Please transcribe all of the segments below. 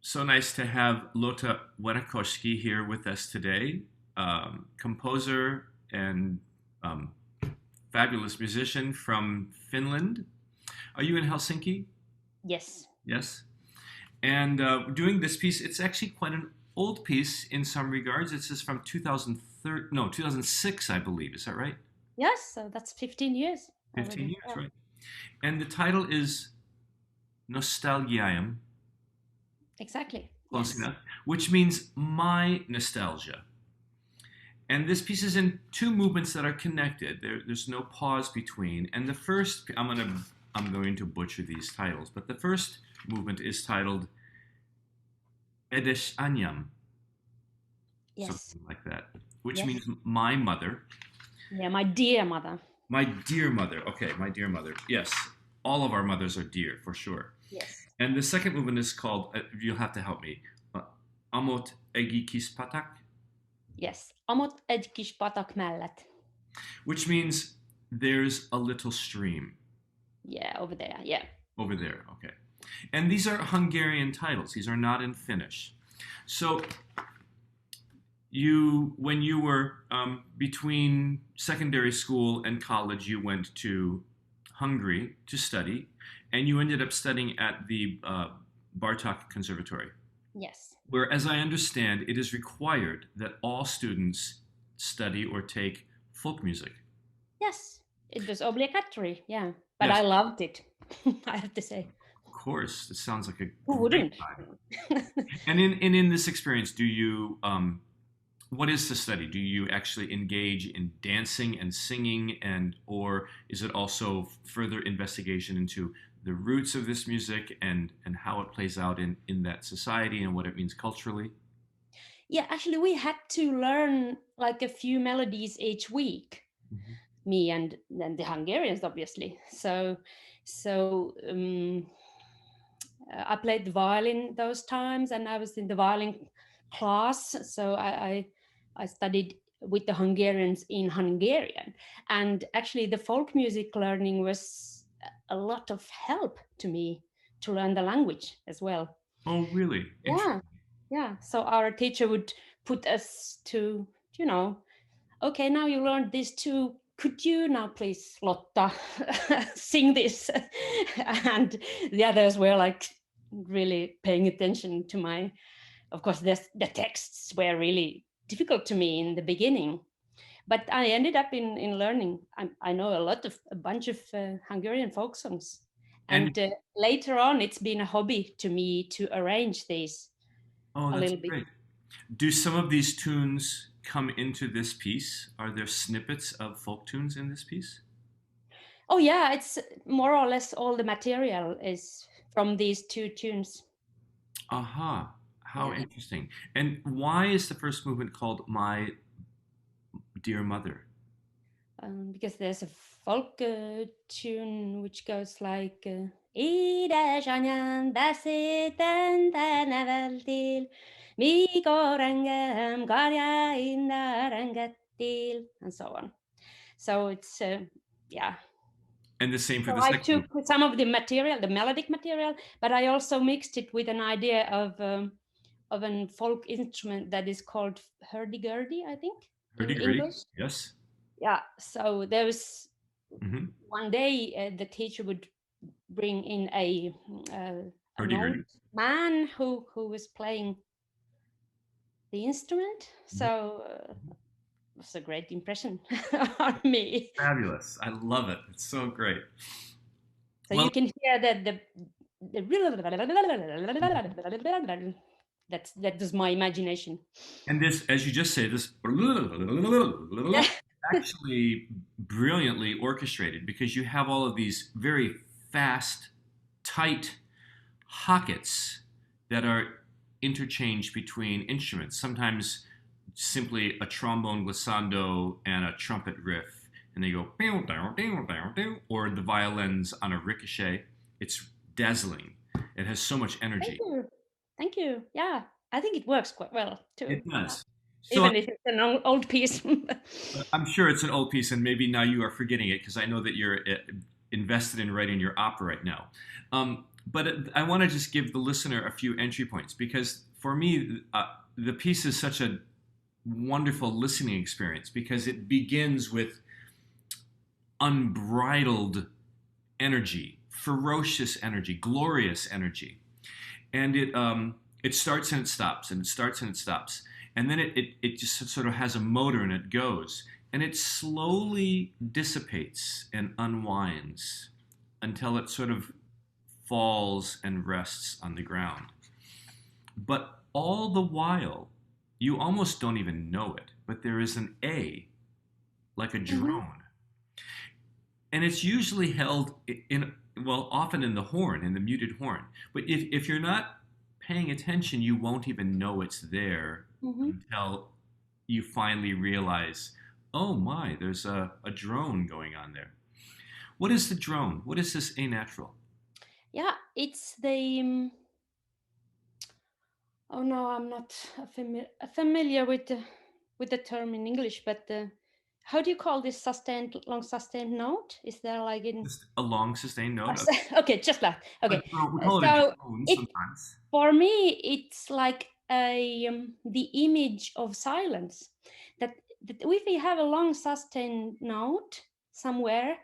So nice to have Lotta Wennäkoski here with us today, composer and um, fabulous musician from Finland. Are you in Helsinki? Yes. Yes. And doing this piece, it's actually quite an old piece in some regards. This is from 2003, no, 2006, I believe. Is that right? Yes, so that's 15 years 15 already. years, Yeah. right? And the title is Nosztalgiaim, Exactly. close Yes. enough, which means my nostalgia. And this piece is in two movements that are connected. There's no pause between. And the first, I'm going to butcher these titles, but the first movement is titled Édesanyám, Yes. something like that, which Yes. means my mother, Yeah, my dear mother. my dear mother. Okay, my dear mother. Yes, all of our mothers are dear for sure. Yes. And the second movement is called. You'll have to help me. Uh, Amott patak, Yes. Amott egy kis patak mellett. which means there's a little stream Yeah, over there. Yeah. over there. Okay. And these are Hungarian titles. These are not in Finnish. So when you were between secondary school and college, you went to Hungary to study, and you ended up studying at the Bartok Conservatory, Yes. where, as I understand, it is required that all students study or take folk music. Yes. It was obligatory. Yeah. But Yes, I loved it. I have to say. of course. It sounds like a Who great wouldn't? time. And in this experience, do you what is the study? Do you actually engage in dancing and singing, and or is it also further investigation into the roots of this music and how it plays out in that society and what it means culturally? Yeah, actually, we had to learn like a few melodies each week. Mhm. Me and then the Hungarians, obviously. So I played the violin those times, and I was in the violin class. So I studied with the Hungarians in Hungarian, and actually the folk music learning was a lot of help to me to learn the language as well. Oh, really? Yeah, yeah. So our teacher would put us to, you know, okay, now you learned this too. Could you now please, Lotta, sing this? And the others were like really paying attention to my, of course, the texts were really difficult to me in the beginning. But I ended up in learning. I know a bunch of Hungarian folk songs. And And later on, it's been a hobby to me to arrange these oh, a that's little bit. great. Do some of these tunes come into this piece? Are there snippets of folk tunes in this piece? Oh yeah, it's more or less all the material is from these two tunes. Aha, how Yeah, interesting. And why is the first movement called My Dear Mother? because there's a folk tune which goes like Édesanyám, beszéden te neveltél, mikor engem karjainnál rengettél, and so on. So it's yeah. And the same for So the I second took movement. some of the material, the melodic material, but I also mixed it with an idea of a folk instrument that is called hurdy-gurdy, I think, in Hurdy-gurdy, English. yes. Yeah. So there was Hmm. one day the teacher would bring in an old Hurdy-gurdy. man who was playing the instrument. Mhm. So it was a great impression on me. Fabulous. I love it. It's so great. So Well, you can hear that the that was my imagination. and this, as you just say, this Yeah. actually brilliantly orchestrated because you have all of these very fast, tight hockets that are interchanged between instruments. Sometimes simply a trombone glissando and a trumpet riff, and they go or the violins on a ricochet. It's dazzling. It has so much Thank energy. you. Thank you. Yeah, I think it works quite well too. It does. So Even if it's an old piece. I'm sure it's an old piece, and maybe now you are forgetting it because I know that you're invested in writing your opera right now. but I want to just give the listener a few entry points because for me, the piece is such a wonderful listening experience because it begins with unbridled energy, ferocious energy, glorious energy, and it starts and it stops, and it starts and it stops, and then it just sort of has a motor and it goes, and it slowly dissipates and unwinds until it sort of falls and rests on the ground. But all the while, you almost don't even know it, but there is an A, like a drone. And it's usually held often in the horn, in the muted horn. But if you're not paying attention, you won't even know it's there until you finally realize, oh my, there's a drone going on there. What is the drone? What is this A natural? Yeah, it's the... oh no, I'm not familiar with the term in English, but how do you call this long sustained note? Is there like just a long sustained note? Okay, just that. Okay, we call it a drone sometimes. For me, it's like the image of silence. That if we have a long sustained note somewhere,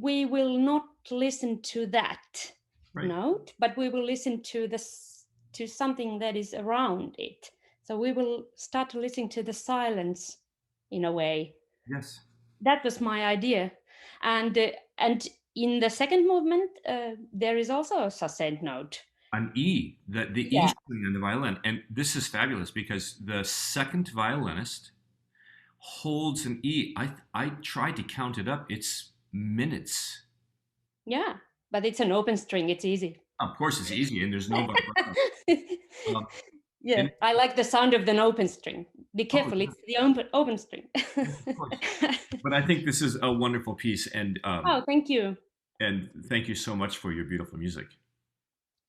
we will not listen to that note, but we will listen to something that is around it. So we will start to listen to the silence in a way. Yes. That was my idea. And in the second movement, there is also a sustained note. An E, the E string on the violin. And this is fabulous because the second violinist holds an E. I tried to count it up. It's minutes. Yeah, but it's an open string. It's easy. Of course, it's easy, and there's no yeah, I like the sound of the open string. Be careful, it's the open string. But I think this is a wonderful piece, and thank you. And thank you so much for your beautiful music.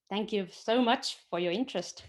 Thank you so much for your interest.